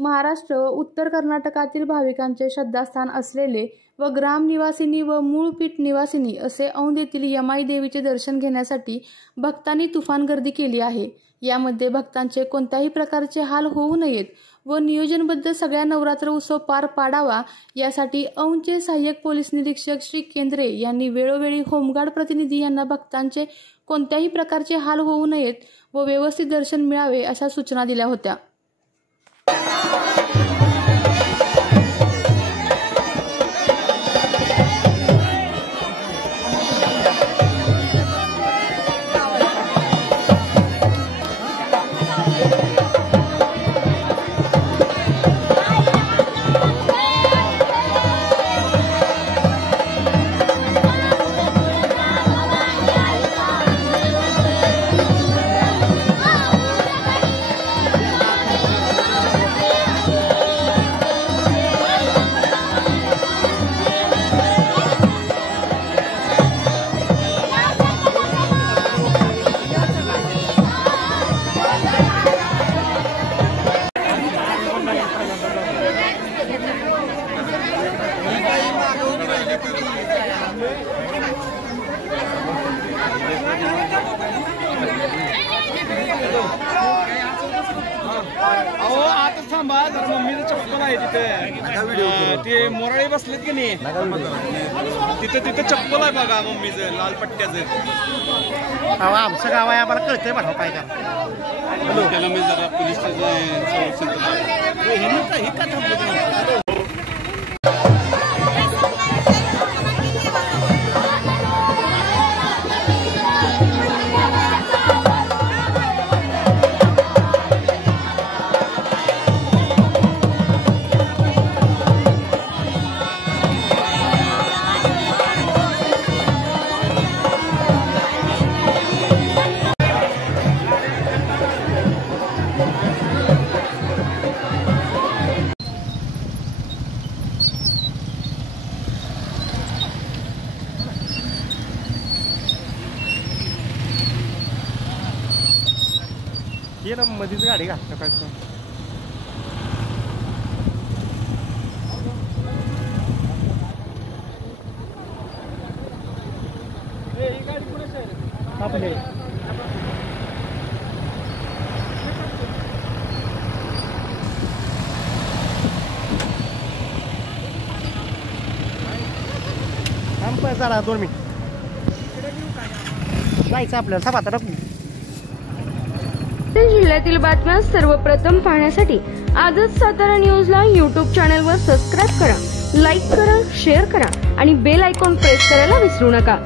महाराष्ट्र व उत्तर कर्नाटकातील भाविकांचे श्रद्धास्थान असलेले व ग्राम निवासिनी व मूळ पीठ निवासिनी असे औंध येथील यमाई देवीचे दर्शन घेण्यासाठी भक्तांनी तुफान गर्दी केली आहे। यामध्ये भक्तांचे कोणत्याही प्रकारचे हाल होऊ नयेत व नियोजनबद्ध सगळ्या नवरात्र उत्सव पार पाडावा यासाठी औंधचे सहाय्यक पोलीस निरीक्षक श्री केंद्रे यांनी वेळोवेळी होमगार्ड प्रतिनिधी यांना भक्तांचे कोणत्याही प्रकारचे हाल होऊ नयेत व व्यवस्थित दर्शन मिळावे अशा सूचना दिल्या होत्या। अहो आता थांबा जरा मम्मीचं चप्पल आहे तिथे ते मोराळे बसलेत की नाही तिथे चप्पल आहे बघा मम्मीचं लाल पट्ट्याचं। आमचं गाव आहे आम्हाला कळतंय बघा काय का त्याला मी जरा पोलीस ये ना मधीच गाडी घातलं काय आपले चला 2 मिनिट जायचं आपल्याला सात जिल्ह्यातील बातम्या सर्वप्रथम पाहण्यासाठी आजच सातारा न्यूजला YouTube चॅनलवर सबस्क्राइब करा, लाईक करा, शेअर करा आणि बेल आयकॉन प्रेस करायला विसरू नका।